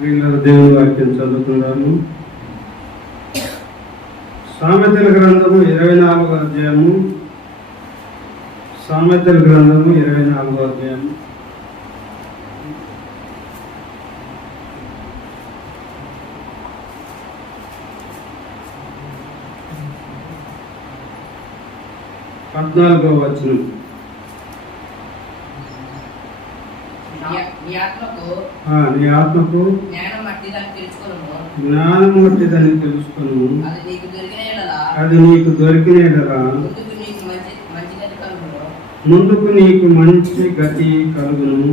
వీళ్ళ దేవుని వాక్యం చదువుతున్నాను. సామెతల గ్రంథము 24వ అధ్యాయము. సామెతల గ్రంథము 24వ అధ్యాయము. పద్నాలుగవ వచనం. నీ ఆత్మకు జ్ఞానం మట్టిదని తెలుసుకొను. అది నీకు దొరికిన యెడల ముందుకు నీకు మంచి గతి కలుగును.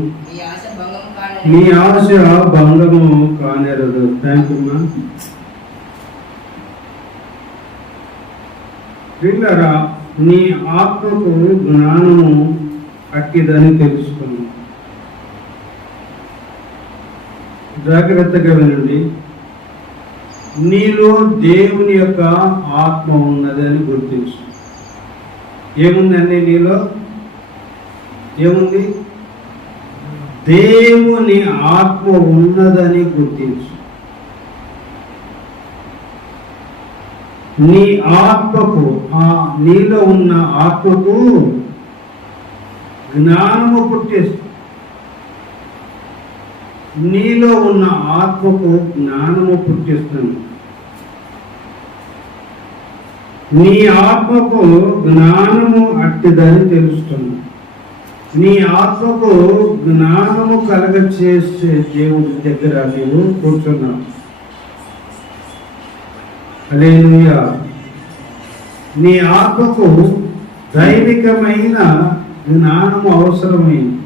నీ ఆశ భంగము కానేరదు. Thank you. పిల్లరా, నీ ఆత్మకు జ్ఞానము అట్టిదని తెలుసుకుని జాగ్రత్తగా వినండి. నీలో దేవుని యొక్క ఆత్మ ఉన్నదని గుర్తించు. ఏముందండి నీలో? ఏముంది? దేవుని ఆత్మ ఉన్నదని గుర్తించు. నీ ఆత్మకు, నీలో ఉన్న ఆత్మకు జ్ఞానము పుట్టేస్తుంది. నీలో ఉన్న ఆత్మకు జ్ఞానము పుట్టిస్తుంది. నీ ఆత్మకు జ్ఞానము అట్టిదని తెలుస్తుంది. నీ ఆత్మకు జ్ఞానము కలగచేసే దేవుడి దగ్గర నీవు కూర్చున్నావు. హల్లెలూయా. నీ ఆత్మకు దైవికమైన జ్ఞానము అవసరమైంది.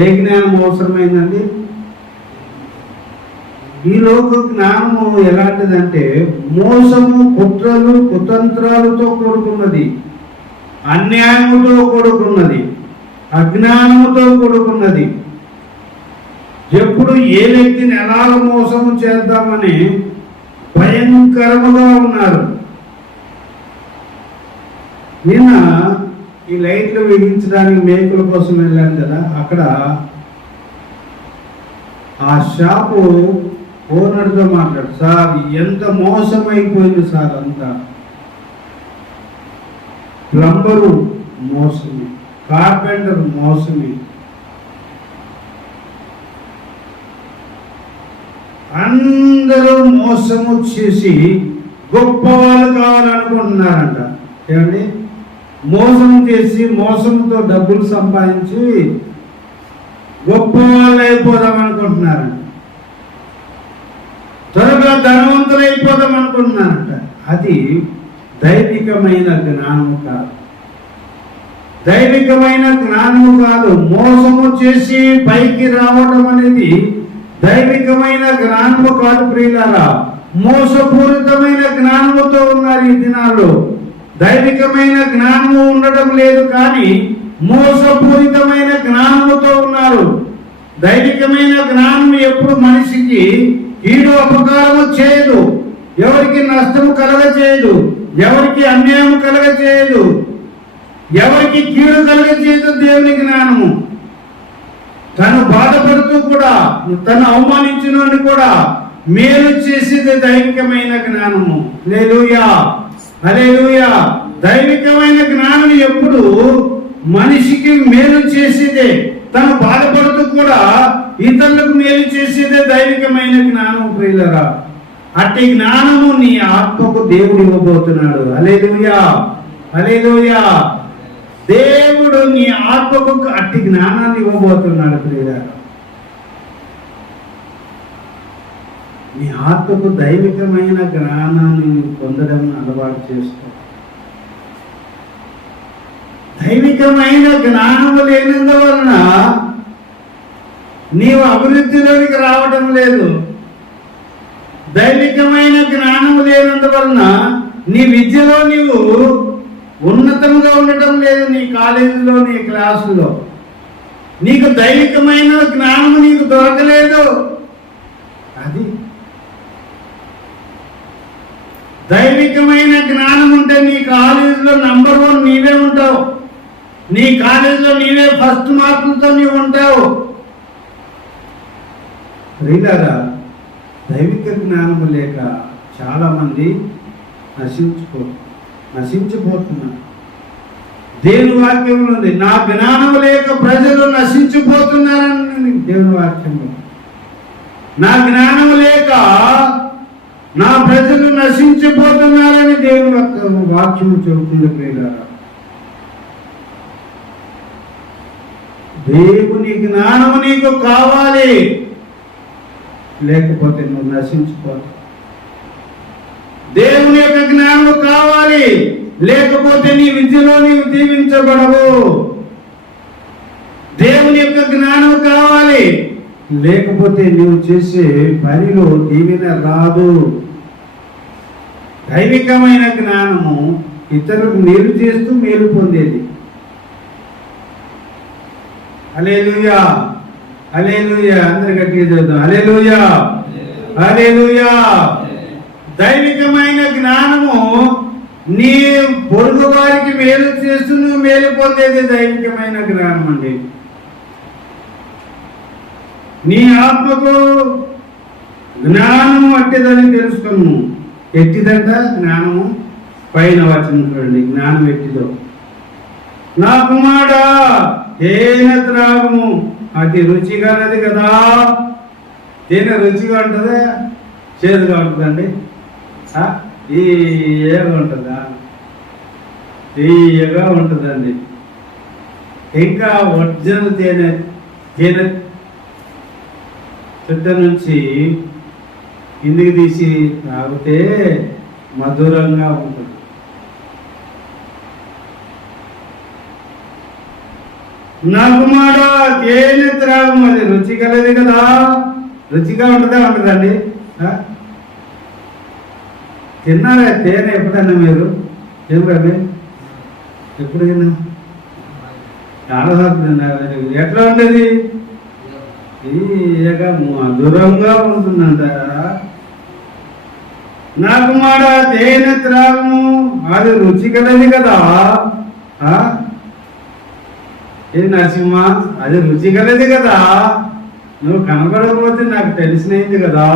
ఏ జ్ఞానం అవసరమైందండి? ఈ లోక జ్ఞానము ఎలాంటిదంటే మోసము, కుట్రలు, కుతంత్రాలతో కూడుకున్నది, అన్యాయముతో కూడుకున్నది, అజ్ఞానముతో కూడుకున్నది. ఎప్పుడు ఏ వ్యక్తిని ఎలా మోసము చేద్దామని భయంకరముగా ఉన్నారు. నిన్న ఈ లైట్లు వెలిగించడానికి మేకుల కోసం వెళ్ళాను కదా, అక్కడ ఆ షాపు ఓనర్తో మాట్లాడు, సార్ ఎంత మోసమైపోయింది సార్, అంతా ప్లంబరు మోసమే, కార్పెంటర్ మోసమే, అందరూ మోసము చేసి గొప్ప వాళ్ళు కావాలనుకుంటున్నారంట. ఏమండి? మోసం చేసి మోసంతో డబ్బులు సంపాదించి గొప్ప వాళ్ళు అయిపోదాం అనుకుంటున్నారంట. త్వరగా ధనవంతులు అయిపోదాం అనుకుంటున్నారంట. అది దైవికమైన జ్ఞానము కాదు. దైవికమైన జ్ఞానము కాదు. మోసము చేసి పైకి రావడం అనేది దైవికమైన జ్ఞానము కాదు ప్రియులారా. మోసపూరితమైన జ్ఞానముతో ఉన్నారు ఈ దినాల్లో. దైవికమైన జ్ఞానము ఉండడం లేదు, కానీ మోసపూరితమైన జ్ఞానముతో ఉన్నారు. దైవికమైన జ్ఞానం ఎప్పుడు మనిషికి కీడు అపకారము చేయదు, ఎవరికి నష్టము కలగచేయదు, ఎవరికి అన్యాయం కలగచేయదు, ఎవరికి కీడు కలగచేయదు. దేవుని జ్ఞానము తను బాధపడుతూ కూడా, తను అవమానించిన కూడా మేలు చేసేది దైవికమైన జ్ఞానము. హల్లెలూయా, హల్లెలూయా. దైవికమైన జ్ఞానం ఎప్పుడు మనిషికి మేలు చేసేదే. తను బాధపడుతూ కూడా ఇతరులకు మేలు చేసేదే దైవికమైన జ్ఞానం ప్రియులరా. అట్టి జ్ఞానము నీ ఆత్మకు దేవుడు ఇవ్వబోతున్నాడు. హల్లెలూయా, హల్లెలూయా. దేవుడు నీ ఆత్మకు అట్టి జ్ఞానాన్ని ఇవ్వబోతున్నాడు ప్రియులరా. నీ ఆత్మకు దైవికమైన జ్ఞానాన్ని పొందడం అలవాటు చేసుకో. దైవికమైన జ్ఞానము లేనందువలన నీవు అభివృద్ధిలోనికి రావడం లేదు. దైవికమైన జ్ఞానము లేనందువలన నీ విద్యలో నీవు ఉన్నతంగా ఉండటం లేదు. నీ కాలేజీలో, నీ క్లాసులో నీకు దైవికమైన జ్ఞానము నీకు దొరకలేదు. అది దైవికమైన జ్ఞానం ఉంటే నీ కాలేజీలో నంబర్ 1 నీవే ఉంటావు. నీ కాలేజీలో నీవే ఫస్ట్ మార్కులతో నీవు ఉంటావు. ప్రియులారా, దైవిక జ్ఞానము లేక చాలామంది నశించిపోతున్నారు. దేవుని వాక్యంలో ఉంది, నా జ్ఞానం లేక ప్రజలు నశించిపోతున్నారని. దేవుని వాక్యంలో నా జ్ఞానం లేక నా ప్రజలు నశించిపోతున్నారని దేవుని వాక్యం చెబుతుంది. ప్రియులారా, దేవుని జ్ఞానము నీకు కావాలి, లేకపోతే నువ్వు నశించిపోతావు. దేవుని యొక్క జ్ఞానము కావాలి, లేకపోతే నీ విద్యలో నీవు దీవించబడవు. దేవుని యొక్క జ్ఞానం కావాలి, లేకపోతే నీవు చేసే పనిలో దీవెన రాదు. దైవికమైన జ్ఞానము ఇతరులకు మేలు చేస్తూ మేలు పొందేది. హల్లెలూయా, హల్లెలూయా. అందరు గట్టిగా చదువుతాం, హల్లెలూయా, హల్లెలూయా. దైవికమైన జ్ఞానము నీ పొరుగు వారికి మేలు చేస్తూ నువ్వు మేలు పొందేది దైవికమైన జ్ఞానం అండి. నీ ఆత్మకు జ్ఞానము అట్టిదని తెలుసుకున్నాము. ఎట్టిదంట జ్ఞానము? పైన వచనం చూడండి, జ్ఞానం ఎట్టిదో. నా కుమారుడా, తేనె త్రాగము, అది రుచిగానది కదా. తేనె రుచిగా ఉంటుందా, చేదుగా ఉంటుందండి? తీయగా ఉంటుందా? తీయగా ఉంటుందండి. ఇంకా ఒరిజినల్ తేనె చెట్టు నుంచి కిందికి తీసి తాగితే మధురంగా ఉంటుంది. నా కుమారుడా, తేనె త్రాగము, అది రుచి కలది కదా. రుచిగా ఉంటుందా, ఉంటుందండి? తిన్నారా తేనె ఎప్పుడన్నా మీరు? ఏం రవి, ఎప్పుడు తిన్నా? చాలాసార్లు తిన్నారు. ఎట్లా ఉండేది? తీయగా మధురంగా ఉంటుందంట. నా కుమారుడా, తేనె త్రాగము, అది రుచి కలది కదా. ఏ నరసింహ, అది రుచి కలది కదా. నువ్వు కనబడకపోతే నాకు తెలిసినైంది కదా.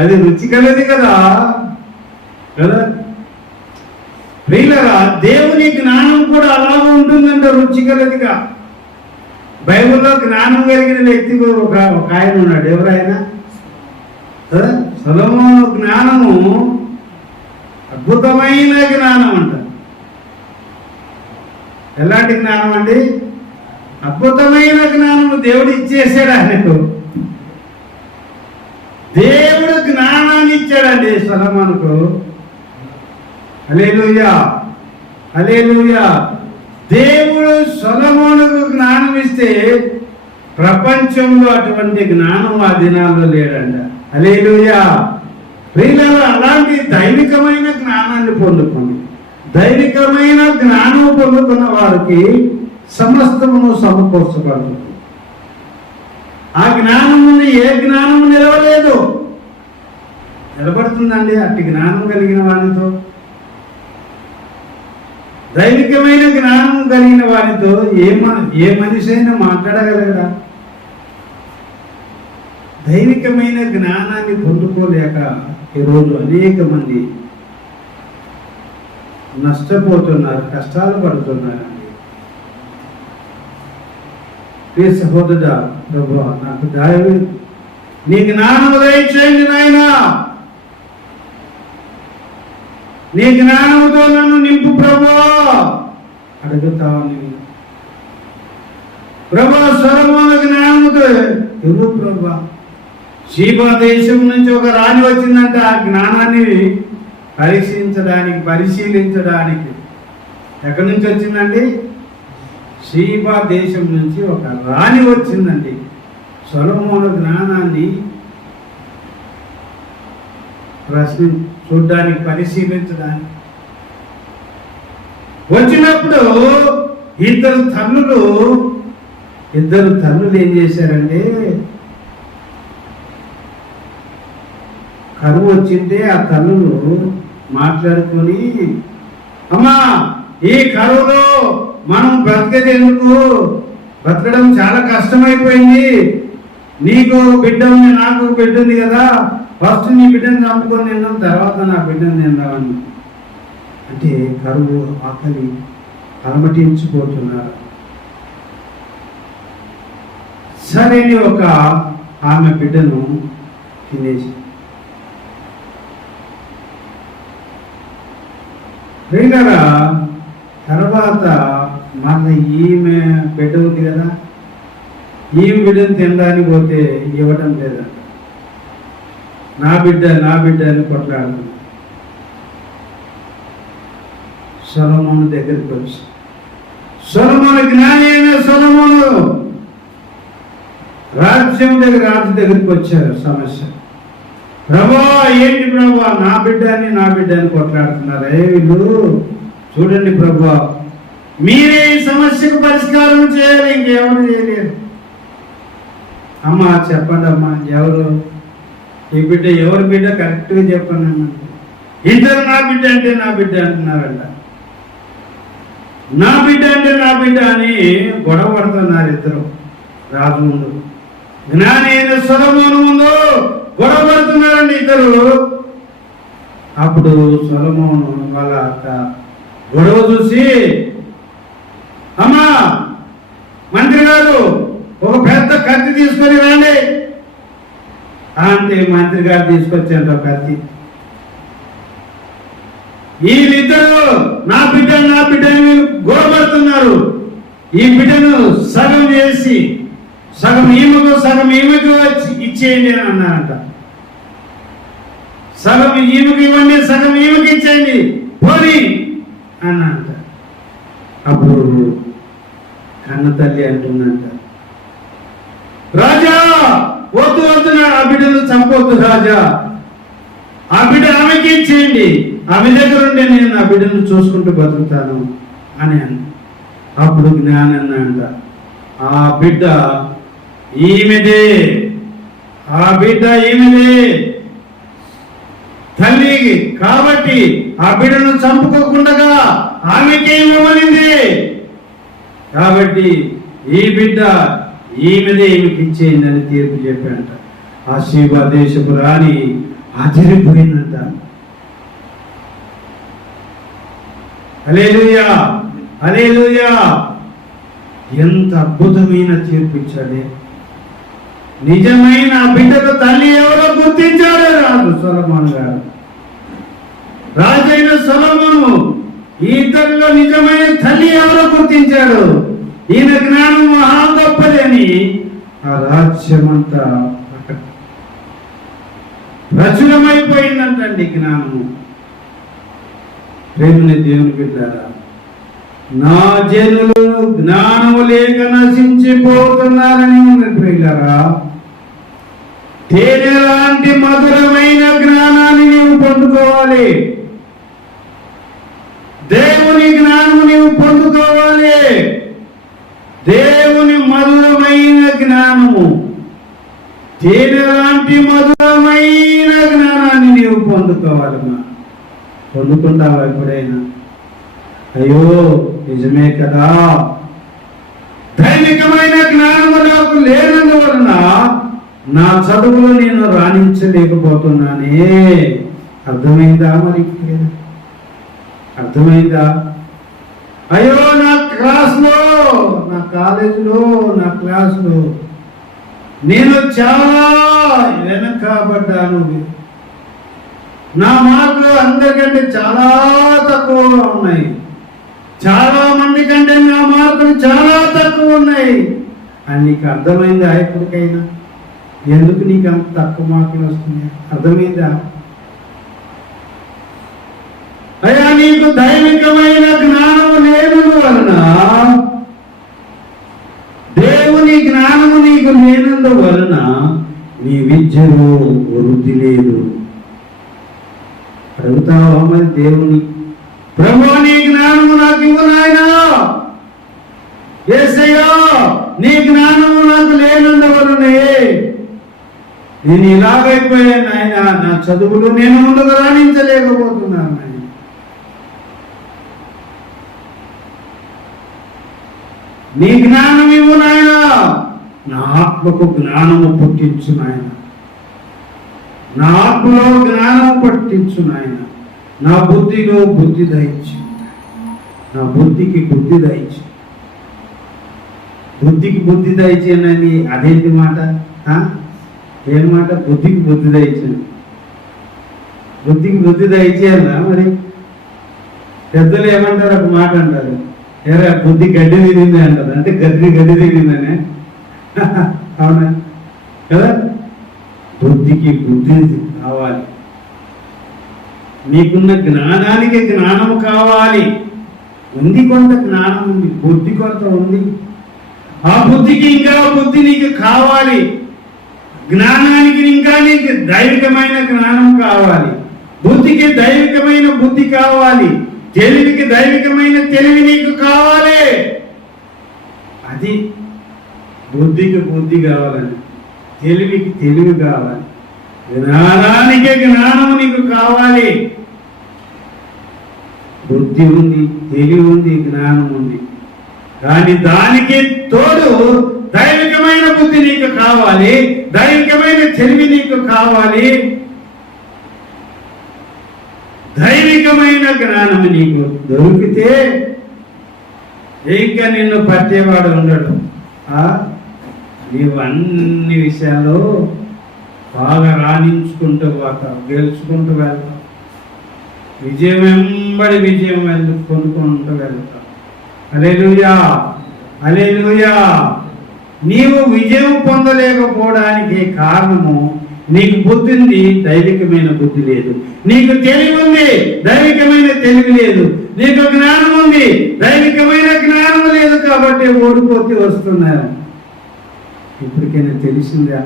అది రుచి కలది కదా కదా. ప్రియులారా, దేవుని జ్ఞానం కూడా అలాగ ఉంటుందంట, రుచి కలదిగా. బైబిల్లో జ్ఞానం కలిగిన వ్యక్తి ఒక ఆయన ఉన్నాడు. ఎవరైనా? సొలొమోను జ్ఞానము అద్భుతమైన జ్ఞానం అంట. ఎలాంటి జ్ఞానం అండి? అద్భుతమైన జ్ఞానము దేవుడు ఇచ్చేసాడు ఆయనకు. దేవుడు జ్ఞానాన్ని ఇచ్చాడండి సొలొమోనుకు. హల్లెలూయా, హల్లెలూయా. దేవుడు సొలొమోనుకు జ్ఞానం ఇస్తే ప్రపంచంలో అటువంటి జ్ఞానం ఆ దినాల్లో లేడంట. హల్లెలూయా. ప్రియులారా, అలాంటి దైవికమైన జ్ఞానాన్ని పొందుకోండి. దైవికమైన జ్ఞానం పొందుకున్న వారికి సమస్తమును సమకూర్చబడుతుంది. ఆ జ్ఞానం నుండి ఏ జ్ఞానము నిలవలేదు. నిలబడుతుందండి అట్టి జ్ఞానం కలిగిన వారితో. దైవికమైన జ్ఞానం కలిగిన వారితో ఏ మనిషి అయినా మాట్లాడగలగడా? దైవికమైన జ్ఞానాన్ని పొందుకోలేక ఈరోజు అనేక మంది నష్టపోతున్నారు, కష్టాలు పడుతున్నారండి. ప్రియ సహోదరుడా, ప్రభువా, నాకు నీ జ్ఞానము దయచేయండి నాయనా. నీ జ్ఞానముతో నన్ను నింపు ప్రభువా అడుగుతావని. ప్రభువా, సొలొమోను జ్ఞానముతో ఇవ్వు ప్రభువా. షీబా దేశం నుంచి ఒక రాణి వచ్చిందంట ఆ జ్ఞానాన్ని పరిశీలించడానికి. ఎక్కడి నుంచి వచ్చిందండి? షీబా దేశం నుంచి ఒక రాణి వచ్చిందండి సొలొమోను జ్ఞానాన్ని చూడ్డానికి, పరిశీలించడానికి. వచ్చినప్పుడు ఇద్దరు తల్లులు ఏం చేశారంటే, కరువు వచ్చింటే ఆ తల్లులు మాట్లాడుకొని, అమ్మా ఈ కరువులో మనం బ్రతకది ఎందుకు? బ్రతకడం చాలా కష్టమైపోయింది. నీకు బిడ్డ ఉంది, నాకు బిడ్డ ఉంది కదా, ఫస్ట్ నీ బిడ్డను చంపుకొని తిన్నాం, తర్వాత నా బిడ్డను తిందామని. అంటే కరువు, ఆకలి అలమటించిపోతున్నారు. సరే ఒక ఆమె బిడ్డను తినేసి ప్రియులారా, తర్వాత మన ఈమె బిడ్డ ఉంది కదా, ఈమె బిడ్డను తినడానికి పోతే ఇవ్వడం లేదా, నా బిడ్డ అని కొట్లాడుతుంది. సొలొమోను దగ్గరికి వచ్చి, సొలొమోను జ్ఞాని అయిన సొలొమోను రాజ్యం దగ్గర రాజు దగ్గరికి వచ్చారు. సమస్య, ప్రభా ఏంటి ప్రభా, నా బిడ్డ అని కొట్లాడుతున్నారు. వీళ్ళు చూడండి ప్రభా, మీరే ఈ సమస్యకు పరిష్కారం చేయాలి, ఇంకెవరు చేయలేరు. అమ్మా చెప్పండి అమ్మా, ఎవరు ఈ బిడ్డ, ఎవరి బిడ్డ కరెక్ట్గా చెప్పండి అన్న. ఇద్దరు నా బిడ్డ అంటున్నారంట. నా బిడ్డ అని గొడవ పడుతున్నారు ఇద్దరు రాజు ముందు. జ్ఞాని అయిన సొలొమోను ముందు గొడవ పడుతున్నారండి ఇద్దరు. అప్పుడు సొలొమోను వాళ్ళ అక్క గొడవ చూసి, అమ్మా మంత్రి గారు ఒక పెద్ద కత్తి తీసుకొని రండి అంటే మంత్రి గారు తీసుకొచ్చారు కత్తి. వీళ్ళిద్దరు నా బిడ్డ అని గొడవపడుతున్నారు. ఈ బిడ్డను సగం చేసి సగం ఈమెకు వచ్చి ఇచ్చేయండి అని అన్నారంట. సగం ఈమెకు ఇవ్వండి, సగం ఈమెకి ఇచ్చేయండి పోనీ అన్నంట. అప్పుడు కన్న తల్లి అంటుందంట, రాజా వద్దు ఆ బిడ్డను చంపొద్దు రాజా, ఆ బిడ్డ ఆమెకి ఇచ్చేయండి, ఆమె దగ్గర ఉండే నేను నా బిడ్డను చూసుకుంటూ బతుకుతాను అని అన్న. అప్పుడు జ్ఞానం అంట, ఆ బిడ్డ ఈమెదే తల్లి కాబట్టి ఆ బిడ్డను చంపుకోకుండా ఆమెకే ఇవ్వమనింది కాబట్టి ఈ బిడ్డ ఈమెకి ఇచ్చేయండి అని తీర్పు చెప్పాడంట. ఆ శివ దేశపు రాణి ఆశ్చర్యపోయిందంట. హల్లెలూయా, హల్లెలూయా. ఎంత అద్భుతమైన తీర్పు ఇచ్చాడే. నిజమైన బిడ్డకు తల్లి ఎవరో గుర్తించాడు రాజు సొలొమోను గారు. రాజైన సొలొమోను ఈ ఇద్దరిలో నిజమైన తల్లి ఎవరో గుర్తించాడు. ఈయన జ్ఞానం మహా గొప్పదని ఆ రాజ్యమంతా ప్రచురమైపోయిందంటండి జ్ఞానము. ప్రేమని దేవుని బిడ్డారా, నా జనులు జ్ఞానము లేక నశించిపోతున్నారని ప్రియులారా, తేనె లాంటి మధురమైన జ్ఞానాన్ని నీవు పొందుకోవాలి. దేవుని జ్ఞానము నీవు పొందుకోవాలి. దేవుని మధురమైన జ్ఞానము, తేనె లాంటి మధురమైన జ్ఞానాన్ని నీవు పొందుకోవాలమ్మా. పొందుకుంటావా ఎప్పుడైనా? అయ్యో నిజమే కదా, దైవికమైన జ్ఞానము నాకు లేనందువలన నా చదువులో నేను రాణించలేకపోతున్నానే. అర్థమైందా? మరి అర్థమైందా? అయ్యో నా క్లాస్లో, నా కాలేజీలో, నా క్లాసులో నేను చాలా వెనకబడ్డాను. నా మార్కులు అందరికంటే చాలా తక్కువగా ఉన్నాయి. చాలా మంది కంటే నా మార్కులు చాలా తక్కువ ఉన్నాయి అని నీకు అర్థమైందా? ఎప్పటికైనా ఎందుకు నీకు అంత తక్కువ మార్కులు వస్తున్నాయి? అర్థమైందా? అయ్యా నీకు దైవికమైన జ్ఞానము లేనందువలన, దేవుని జ్ఞానము నీకు లేనందువలన నీ విద్యలో వృద్ధి లేదు. అడుగుతావా మరి దేవుని, ప్రభువా నీ జ్ఞానము నాకు ఇవ్వు నాయనా, యేసయ్యా నీ జ్ఞానము నాకు లేనందువలనే నేను ఇలాగైపోయాను నాయన, నా చదువులు నేను ముందుకు రాణించలేకపోతున్నాను నాయన. నీ జ్ఞానం ఇవ్వు నాయన, నా ఆత్మకు జ్ఞానము పుట్టించు నాయన, నా ఆత్మలో జ్ఞానము పట్టించు నాయన, నా బుద్ధిలో బుద్ధి దయచు, నా బుద్ధికి బుద్ధి దయచు. బుద్ధికి బుద్ధి దయచేనని అదేంటి మాట? ఏం మాట? బుద్ధికి బుద్ధి దయచేను. బుద్ధికి బుద్ధి దయచేయాలా? మరి పెద్దలు ఏమంటారు? ఒక మాట అంటారు, ఏరా బుద్ధి గడ్డి తిరిగింది అంటారు. అంటే గడ్డి తిరిగిందనే. అవునా కదా? బుద్ధికి బుద్ధి కావాలి, నీకున్న జ్ఞానానికి జ్ఞానము కావాలి. ఉంది కొంత జ్ఞానం ఉంది, బుద్ధి కొంత ఉంది. ఆ బుద్ధికి ఇంకా బుద్ధి నీకు కావాలి, జ్ఞానానికి ఇంకా నీకు దైవికమైన జ్ఞానం కావాలి, బుద్ధికి దైవికమైన బుద్ధి కావాలి, తెలివికి దైవికమైన తెలివి నీకు కావాలి. అది బుద్ధికి బుద్ధి కావాలని, తెలివికి తెలివి కావాలి, జ్ఞానానికి జ్ఞానము నీకు కావాలి. బుద్ధి ఉంది, తెలివి ఉంది, జ్ఞానం ఉంది, కానీ దానికి తోడు దైవికమైన బుద్ధి నీకు కావాలి, దైవికమైన తెలివి నీకు కావాలి, దైవికమైన జ్ఞానము నీకు దొరికితే ఇంకా నిన్ను పట్టేవాడు ఉండడు. నీవు అన్ని విషయాల్లో బాగా రాణించుకుంటూ పోతావు, గెలుచుకుంటూ వెళ్తావు, విజయం వెంబడి విజయం పొందుకుంటూ వెళ్తావు. హల్లెలూయా, హల్లెలూయా. నీవు విజయం పొందలేకపోవడానికి కారణము నీకు బుద్ధి ఉంది, దైవికమైన బుద్ధి లేదు. నీకు తెలివి ఉంది, దైవికమైన తెలివి లేదు. నీకు జ్ఞానం ఉంది, దైవికమైన జ్ఞానం లేదు. కాబట్టి ఓడిపోతే వస్తున్నారు. ఇప్పటికైనా తెలిసిందా?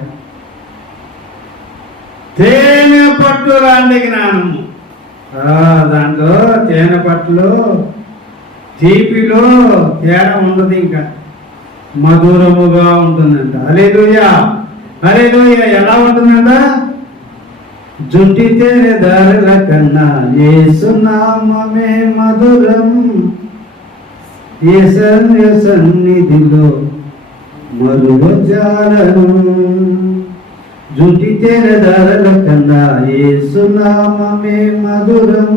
తేనె పట్టు లాంటి జ్ఞానము. దాంట్లో తేనె పట్టులో తీపిలో తేడా ఉండదు, ఇంకా మధురముగా ఉంటుందంట. హల్లెలూయా, హల్లెలూయా. ఎలా ఉంటుందంట? జుంటి తేనె ధారల కన్నా యేసు నామమే మధురం, యేసయ్య సన్నిధిలో మరువజాలను. జుంటి తేనె ధారల కన్నా యేసు నామమే మధురం,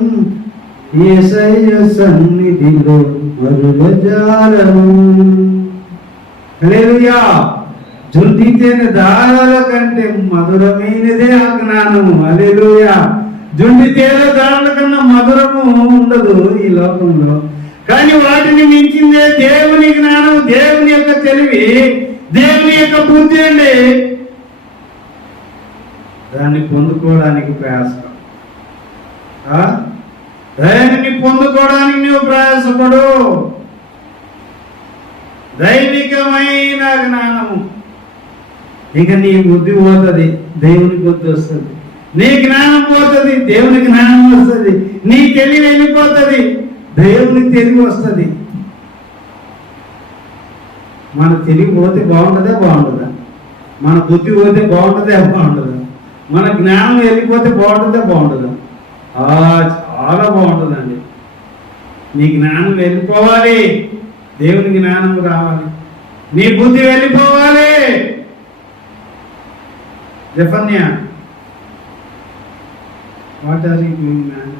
యేసయ్య సన్నిధిలో మరువజాలను. హల్లెలూయా. జుంటి తేనె దారాల కంటే మధురమైనదే ఆ జ్ఞానము. హల్లెలూయా. జుంటి తేనె దారాల కన్నా మధురము ఉండదు ఈ లోకంలో, కానీ వాటిని మించిందే దేవుని జ్ఞానం, దేవుని యొక్క తెలివి, దేవుని యొక్క బుద్ధి అండి. దాన్ని పొందుకోవడానికి ప్రయాసం, దానిని పొందుకోవడానికి నువ్వు ప్రయాసపడు. దైవికమైన జ్ఞానము. ఇక నీ బుద్ధి పోతుంది, దేవుని బుద్ధి వస్తుంది. నీ జ్ఞానం పోతుంది, దేవుని జ్ఞానం వస్తుంది. నీ తెలివి వెళ్ళిపోతుంది, దేవుని తెలివి వస్తుంది. మన తెలివి పోతే బాగుంటుందా? బాగుంటుందా? మన బుద్ధి పోతే బాగుంటుందా? బాగుంటుందా? మన జ్ఞానం వెళ్ళిపోతే బాగుంటుందా? బాగుంటుందా? చాలా బాగుంటుందండి. నీ జ్ఞానం వెళ్ళిపోవాలి, దేవుని జ్ఞానం రావాలి, నీ బుద్ధి వెళ్ళిపోవాలి. Zephaniah, what are you doing man?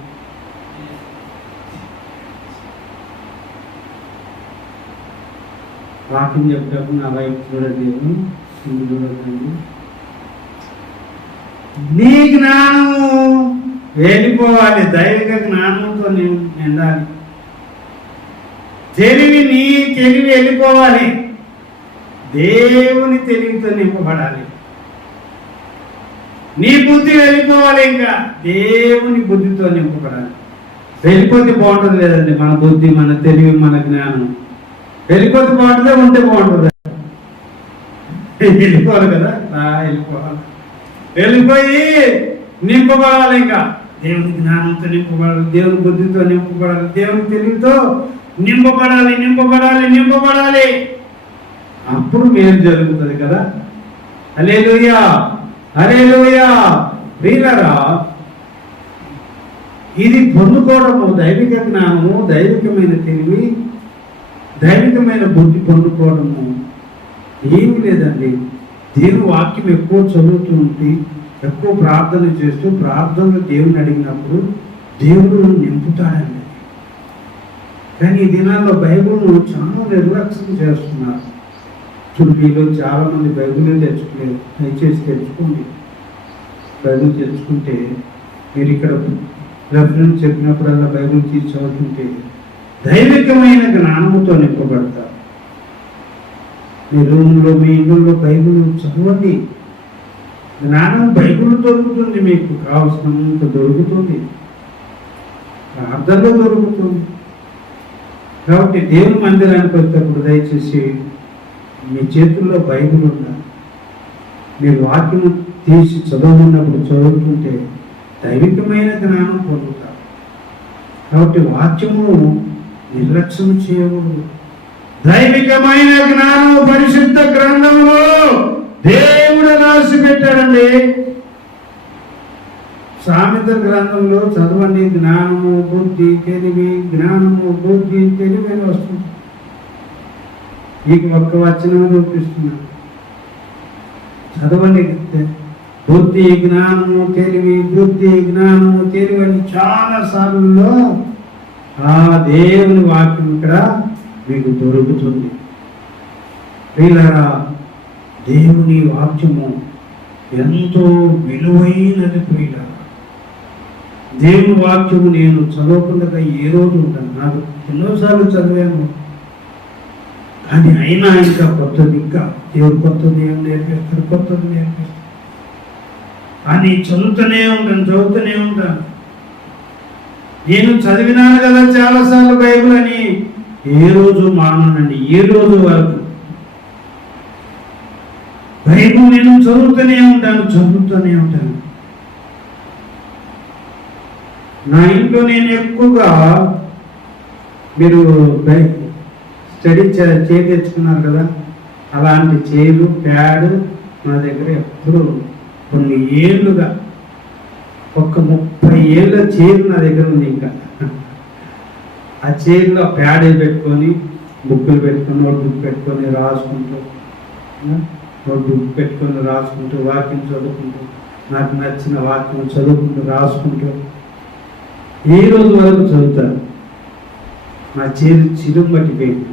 వాక్యం చెప్పేటప్పుడు నా వైపు చూడండి, చూడకండి. నీ జ్ఞానము వెళ్ళిపోవాలి, దైవిక జ్ఞానంతో నిండాలి. తెలివి, నీ తెలివి వెళ్ళిపోవాలి, దేవుని తెలివితో నింపబడాలి. నీ బుద్ధి వెళ్ళిపోవాలి, ఇంకా దేవుని బుద్ధితో నింపబడాలి. వెళ్ళిపోతే బాగుంటుంది లేదండి మన బుద్ధి, మన తెలివి, మన జ్ఞానం. వెళ్ళిపోతే బాగుంటుందా? ఉంటే బాగుంటుందా? వెళ్ళిపోవాలి కదా, వెళ్ళిపోవాలి. వెళ్ళిపోయి నింపబడాలి, ఇంకా దేవుని జ్ఞానంతో నింపబడాలి, దేవుని బుద్ధితో నింపబడాలి, దేవుని తెలివితో నింపబడాలి, నింపబడాలి, నింపబడాలి. అప్పుడు మేలు జరుగుతుంది కదా. హల్లెలూయా, హల్లెలూయా. ప్రియులారా, ఇది పొందుకోవడము, దైవిక జ్ఞానము, దైవికమైన తెలివి, దైవికమైన బుద్ధి పొందుకోవడము ఏమీ లేదండి. దేవుని వాక్యం ఎక్కువ చదువుతూ ఉంటే, ఎక్కువ ప్రార్థన చేస్తూ, ప్రార్థనలో దేవుని అడిగినప్పుడు దేవుడు నింపుతాడండి. కానీ ఈ దినాల్లో బైబిల్ను చాలా నిర్లక్ష్యం చేస్తున్నారు. చూడు, మీలో చాలామంది బైబిల్ తెచ్చుకోలేదు. దయచేసి తెచ్చుకోండి. బైబిల్ తెచ్చుకుంటే మీరు ఇక్కడ రెఫరెన్స్ చెప్పినప్పుడల్లా బైబిల్ తీసి చదువుతుంటే దైవికమైన జ్ఞానముతో నింపబడతారు. మీ రూమ్లో, మీ ఇళ్ళలో బైబిల్ చదవండి. జ్ఞానం బైబిల్ దొరుకుతుంది, మీకు కావలసినంత దొరుకుతుంది, ప్రార్థనలో దొరుకుతుంది. కాబట్టి దేవుని మందిరానికి వచ్చేటప్పుడు దయచేసి మీ చేతుల్లో బైబిల్ ఉండాలి. మీరు వాక్యం తీసి చదవమన్నప్పుడు చదువుతుంటే దైవికమైన జ్ఞానం పొందుతారు. కాబట్టి వాక్యము నిర్లక్ష్యం చేయకూడదు. దైవికమైన జ్ఞానం పరిశుద్ధ గ్రంథంలో దేవుడు రాసి పెట్టాడండి. సామెతల గ్రంథంలో చదవండి. జ్ఞానము, బుద్ధి, తెలివి, జ్ఞానము, బుద్ధి, తెలివి అని వస్తుంది. మీకు ఒక్క వచనం చూపిస్తున్నాను, చదవండి. బుద్ధి, జ్ఞానము, తెలివి, బుద్ధి, జ్ఞానము, తెలివి అని చాలా సార్లు ఆ దేవుని వాక్యం ఇక్కడ మీకు దొరుకుతుంది. ప్రియులారా, దేవుని వాక్యము ఎంతో విలువైనది. ప్రియులారా, దేవుని వాక్యము నేను చదవకుండా ఏ రోజు ఉంటాను. నాకు ఎన్నోసార్లు చదివాను, కానీ అయినా ఇంకా కొత్తది, ఇంకా దేవుడు కొత్తది ఏం నేర్పిస్తారు, కొత్తది నేర్పిస్తారు అని చదువుతూనే ఉంటాను. నేను చదివినాను కదా చాలాసార్లు బైబిల్ అని ఏ రోజు మానండి. ఏ రోజు వరకు బైబిల్ నేను చదువుతూనే ఉంటాను. నా ఇంట్లో నేను ఎక్కువగా, మీరు స్టడీ చేయి తెచ్చుకున్నారు కదా, అలాంటి చైరు, ప్యాడ్ నా దగ్గర ఎప్పుడు కొన్ని ఏళ్ళుగా, ఒక 30 ఏళ్ళ చైర్ నా దగ్గర ఉంది. ఇంకా ఆ చైర్లో ప్యాడ్ పెట్టుకొని, బుక్కులు పెట్టుకొని, నోట్బుక్ పెట్టుకొని రాసుకుంటూ, వాక్యం చదువుకుంటూ, నాకు నచ్చిన వాక్యం చదువుకుంటూ రాసుకుంటూ ఈ రోజు వరకు చదువుతాను. నా చైర్ చిరుమట్టిపోయింది.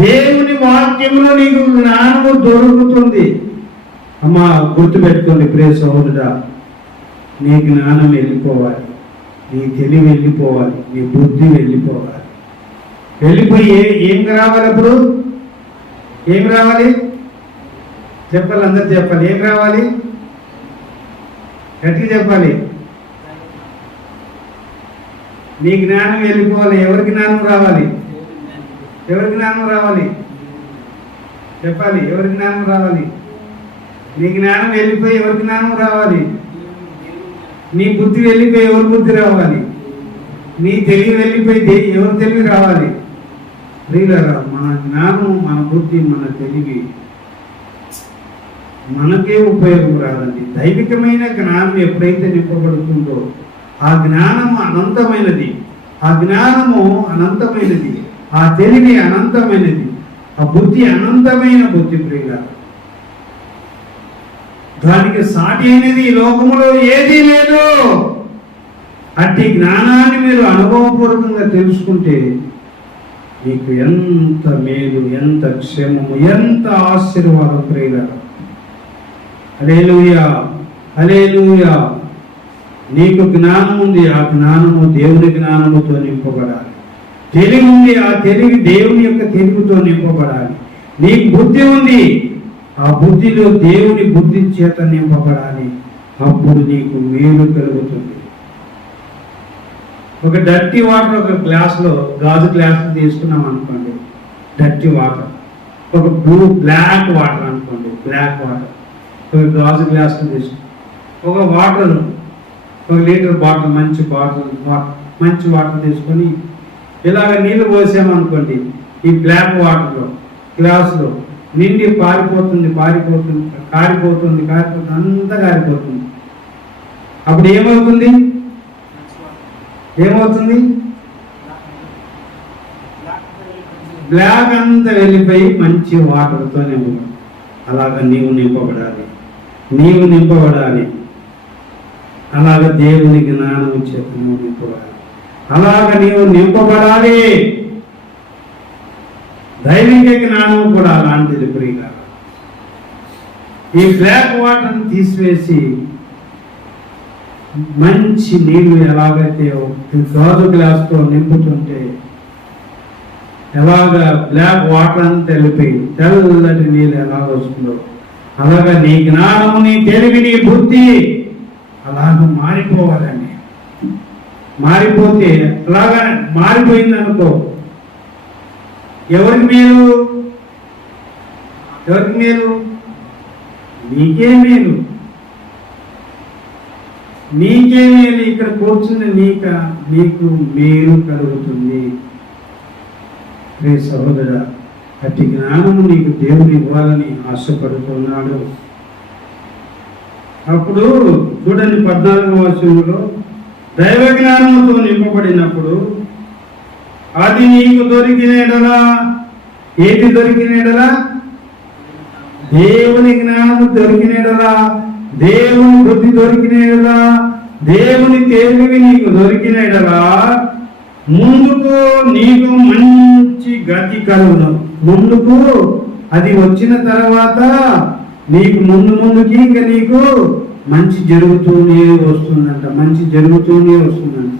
దేవుని వాక్యంలో నీకు జ్ఞానము దొరుకుతుంది. అమ్మా, గుర్తుపెట్టుకోండి ప్రియ సహోదరుడా, నీ జ్ఞానం వెళ్ళిపోవాలి, నీ తెలివి వెళ్ళిపోవాలి, నీ బుద్ధి వెళ్ళిపోవాలి. వెళ్ళిపోయి ఏం రావాలి? అప్పుడు ఏం రావాలి చెప్పాలి, అందరు చెప్పాలి. ఏం రావాలి? గట్టిగా చెప్పాలి. నీ జ్ఞానం వెళ్ళిపోవాలి. ఎవరి జ్ఞానం రావాలి? ఎవరి జ్ఞానం రావాలి? చెప్పాలి. ఎవరి జ్ఞానం రావాలి? నీ జ్ఞానం వెళ్ళిపోయి ఎవరి జ్ఞానం రావాలి? నీ బుద్ధి వెళ్ళిపోయి ఎవరి బుద్ధి రావాలి? నీ తెలివి వెళ్ళిపోయి ఎవరి తెలివి రావాలి? ప్రియులారా, మన జ్ఞానం, మన బుద్ధి, మన తెలివి మనకే ఉపయోగం రాదండి. దైవికమైన జ్ఞానం ఎప్పుడైతే నింపబడుతుందో ఆ జ్ఞానము అనంతమైనది, ఆ జ్ఞానము అనంతమైనది, ఆ తెలివి అనంతమైనది, ఆ బుద్ధి అనంతమైన బుద్ధి. ప్రియులారా, దానికి సాటి అయినది ఈ లోకములో ఏదీ లేదు. అట్టి జ్ఞానాన్ని మీరు అనుభవపూర్వకంగా తెలుసుకుంటే మీకు ఎంత మేలు, ఎంత క్షేమము, ఎంత ఆశీర్వాదం. ప్రియులారా, హల్లెలూయా, హల్లెలూయా. నీకు జ్ఞానం ఉంది, ఆ జ్ఞానము దేవుని జ్ఞానముతో నింపబడాలి. తెలివి ఉంది, ఆ తెలివి దేవుని యొక్క తెలివితో నింపబడాలి. నీకు బుద్ధి ఉంది, ఆ బుద్ధిలో దేవుని బుద్ధి చేత నింపబడాలి. అప్పుడు నీకు మేలు కలుగుతుంది. ఒక డర్టీ వాటర్ ఒక గ్లాసులో, గాజు గ్లాసులు తీసుకున్నాం అనుకోండి, డర్టీ వాటర్, ఒక బ్లాక్ వాటర్ అనుకోండి, బ్లాక్ వాటర్ ఒక గాజు గ్లాసులు తీసుకుని, ఒక వాటర్ 1 లీటర్ బాటిల్, మంచి వాటర్ తీసుకొని ఇలాగ నీళ్ళు పోసామనుకోండి, ఈ బ్లాక్ వాటర్లో గ్లాసులో నిండి కారిపోతుంది, అంతా కారిపోతుంది. అప్పుడు ఏమవుతుంది? బ్లాక్ అంతా వెళ్ళిపోయి మంచి వాటర్తో నింపబడాలి. అలాగా నీవు నింపబడాలి, నీవు నింపబడాలి. అలాగ దేవుని జ్ఞానం చేత నువ్వు నింపబడాలి. అలాగ నీవు నింపబడాలి. దైవిక జ్ఞానం కూడా అలాంటిది ప్రియులారా. ఈ బ్లాక్ వాటర్ని తీసివేసి మంచి నీళ్లు ఎలాగైతే గాజు గ్లాస్తో నింపుతుంటే ఎలాగ బ్లాక్ వాటర్ అంతా వెళ్ళిపోయి తెల్లటి నీళ్ళు ఎలాగ వస్తుందో అలాగా నీ జ్ఞానము, నీ తెలివి, నీ బుద్ధి అలాగ మారిపోవాలండి. మారిపోతే అలాగా మారిపోయిందనుకో ఎవరికి మేలు? ఎవరికి మేలు? నీకే మేలు, నీకే మేలు. ఇక్కడ కూర్చుని నీకు మేలు కలుగుతుంది. సహోదరా, అట్టి జ్ఞానము నీకు దేవుడు ఇవ్వాలని ఆశపడుతున్నాడు. అప్పుడు చూడండి 14వ వచనంలో, దైవ జ్ఞానముతో నింపబడినప్పుడు అది నీకు దొరికినేడలా. ఏది దొరికినేడలా? దేవుని జ్ఞానము దొరికినేడలా, దేవుని బుద్ధి దొరికినేడలా, దేవుని తెలివి నీకు దొరికినేడలా ముందుకు నీకు మంచి గతి కలుగును. ముందుకు అది వచ్చిన తర్వాత నీకు ముందుకి ఇంకా నీకు మంచి జరుగుతూనే వస్తుందంట, మంచి జరుగుతూనే వస్తుందంట.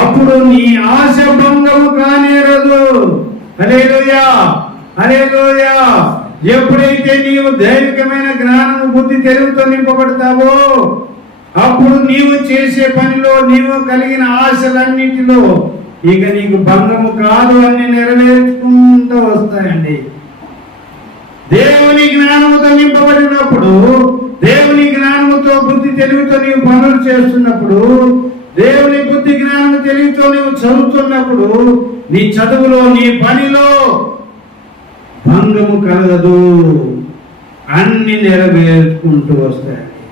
అప్పుడు నీ ఆశ భంగము కానేరదు. హల్లెలూయా, హల్లెలూయా. ఎప్పుడైతే నీవు దైవికమైన జ్ఞానము, బుద్ధి, తెలివితో నింపబడతావో అప్పుడు నీవు చేసే పనిలో, నీవు కలిగిన ఆశలన్నిటిలో ఇక నీకు భంగము కాదు, అన్ని నెరవేర్చుకుంటూ వస్తాయండి. దేవుని జ్ఞానముతో నింపబడినప్పుడు, దేవుని జ్ఞానముతో, బుద్ధి, తెలివితో నీవు పనులు చేస్తున్నప్పుడు, దేవుని బుద్ధి, జ్ఞానము, తెలివితో నీవు చదువుతున్నప్పుడు నీ చదువులో, నీ పనిలో భంగము కలగదు. అన్ని నెరవేర్చుకుంటూ వస్తాయండి,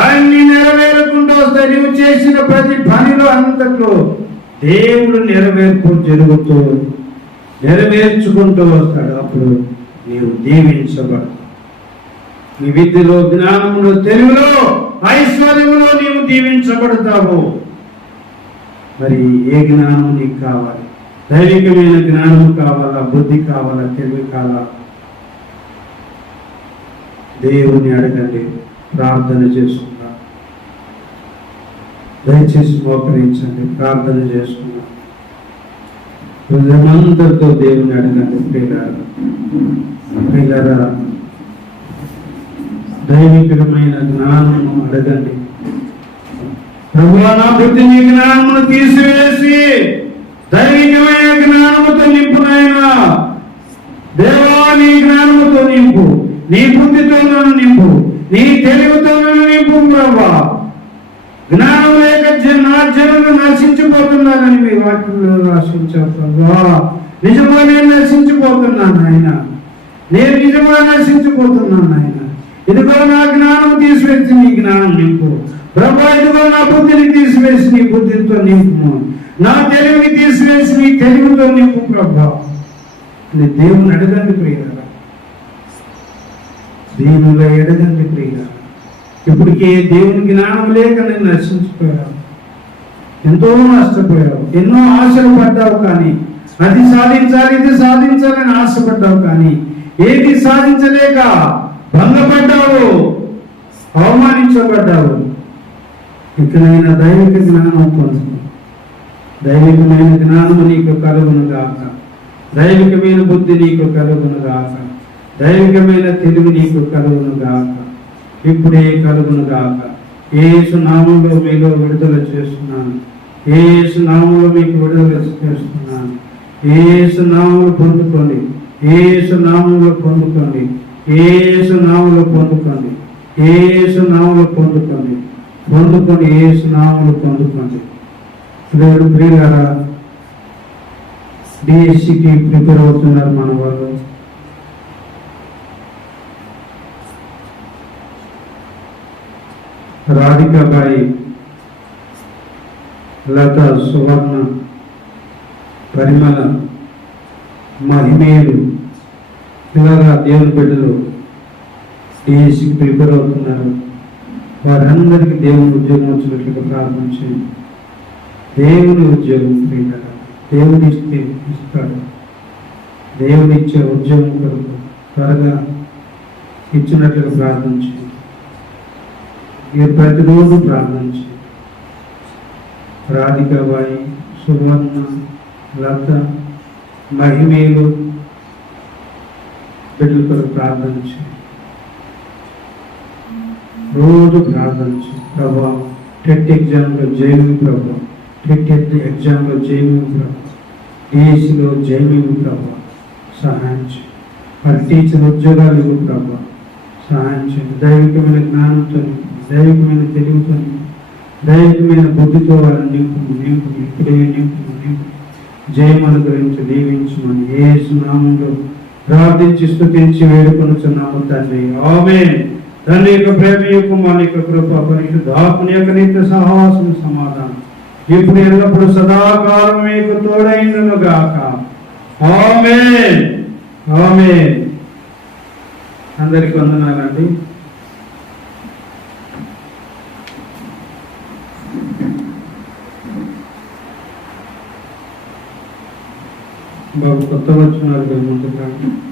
అన్ని నెరవేరుకుంటూ వస్తాయి. నువ్వు చేసిన ప్రతి పనిలో అంతట్లో దేవుడు నెరవేర్చుకుంటూ వస్తాడు. అప్పుడు నీవు దీవించబడతావు. నీ విద్యలో, జ్ఞానంలో, తెలివిలో, ఐశ్వర్యంలో నీవు దీవించబడతావు. మరి ఏ జ్ఞానం నీకు కావాలి? దైవికమైన జ్ఞానం కావాలా, బుద్ధి కావాలా, తెలివి కావాలా? దేవుని అడగండి, ప్రార్థన చేసుకుందాం. దయచేసి మోకరించండి, ప్రార్థన చేసుకుందాం. హృదయమంతటితో దేవుని అడగండి. ప్రియులారా, దైవికమైన జ్ఞానము అడగండి. ప్రభువా, నా బుద్ధిని, జ్ఞానమును తీసివేసి దైవికమైన జ్ఞానముతో నింపు నాయనా. దేవా, నీ జ్ఞానముతో నింపు, నీ బుద్ధితో నన్ను నింపు, నీ తెలివితో నన్ను నింపు. ప్రభువా, జ్ఞానం లేక నా జనులు నశించిపోతున్నారని మీ వాక్యంలో రాసించారు. ప్రభువా, నిజంగా నేను నశించిపోతున్నాను ఆయన, నేను నిజంగా నశించిపోతున్నాను ఆయన. ఇదిగో నా జ్ఞానం తీసివేసి నీ జ్ఞానం నింపు. ప్రభువా, ఇదిగో నా బుద్ధిని తీసివేసి నీ బుద్ధితో నింపు, నా తెలివిని తీసివేసి నీ తెలివితో నింపు. ప్రభువా, దేవుని అడగండి ప్రియులారా, దేవునిలో ఎడగండి ప్రియులారా. ఇప్పటికే దేవుని జ్ఞానం లేక నేను నశించిపోయావు, ఎంతో నష్టపోయావు, ఎన్నో ఆశలు పడ్డావు. కానీ అది సాధించాలి, ఇది సాధించాలని ఆశపడ్డావు. కానీ ఏది సాధించలేక భంగపడ్డావు, అవమానించబడ్డావు. ఇకనైనా దైవిక జ్ఞానం పొందుకు. దైవికమైన జ్ఞానము నీకు కలుగును గాక, దైవికమైన బుద్ధి నీకు కలుగును గాక, దైవికమైన తెలివి నీకు కలుగును గాక, ఇప్పుడే కలుగును గాక. యేసు నామములో మీలో విడుదల చేస్తున్నాను, యేసు నామములో మీకు విడుదల చేస్తున్నాను. యేసు నామములో పొందుకోండి, యేసు నామములో పొందుకోండి, యేసు నామములో పొందుకోండి, యేసు నామములో పొందుకోండి, పొందుకోండి, యేసు నామములో పొందుకోండి. దేవుడు ప్రియులారా, డిఎస్సికి ప్రిపేర్ అవుతున్నారు మన వాళ్ళు. రాధికాబాయి, లత, సువర్ణ, పరిమళ, మహిమేలు ఇలాగా దేవుని బిడ్డలు డిఎస్సికి ప్రిపేర్ అవుతున్నారు. వారందరికీ దేవుని ఉద్యోగం వచ్చినట్లుగా ప్రారంభించండి. దేవుని ఉద్యోగం ప్రియులారా, దేవుని ఇస్తే ఇస్తాడు. దేవుని ఇచ్చే ఉద్యోగం కొరకు త్వరగా ఇచ్చినట్లుగా ప్రార్థించండి. మీరు ప్రతిరోజు ప్రార్థించండి. రాధికాబాయి, సువర్ణ, లత, మహిమేలు బిడ్డల కొరకు ప్రార్థించండి. రోజు ప్రార్థించండి. ప్రభా టెట్ ఎగ్జామ్లో జయమి ప్రభా, టెట్ ఎగ్జామ్లో జయమి ప్రభా, డిఎస్సిలో జయమి ప్రభా, సహాయం చేయండి. మరి టీచర్ ఉద్యోగాలు ఇవ్వు ప్రభా, సహాయం చేయండి. దైవికమైన జ్ఞానంతో, దైవికమైన తెలివితో, దైవికమైన బుద్ధితో వారిని నింపు ఇప్పుడే నింపు జయం అనుగ్రహించి దీవించమని యేసు నామములో ప్రార్థించి స్తుతించి వేడుకొనుచున్నాము తండ్రి. ఆమేన్. తండ్రి యొక్క ప్రేమ యొక్క మన యొక్క కృప పరిశుద్ధాత్మని యొక్క నిత్య సహవాసం సమాధానం ఇప్పుడు ఎల్లప్పుడు సదాకాలం మీకు తోడైండును గాక. ఆమేన్. ఆమేన్. అందరికి వందనాలండి. బాబు కొత్త వచ్చినారు ముందుకు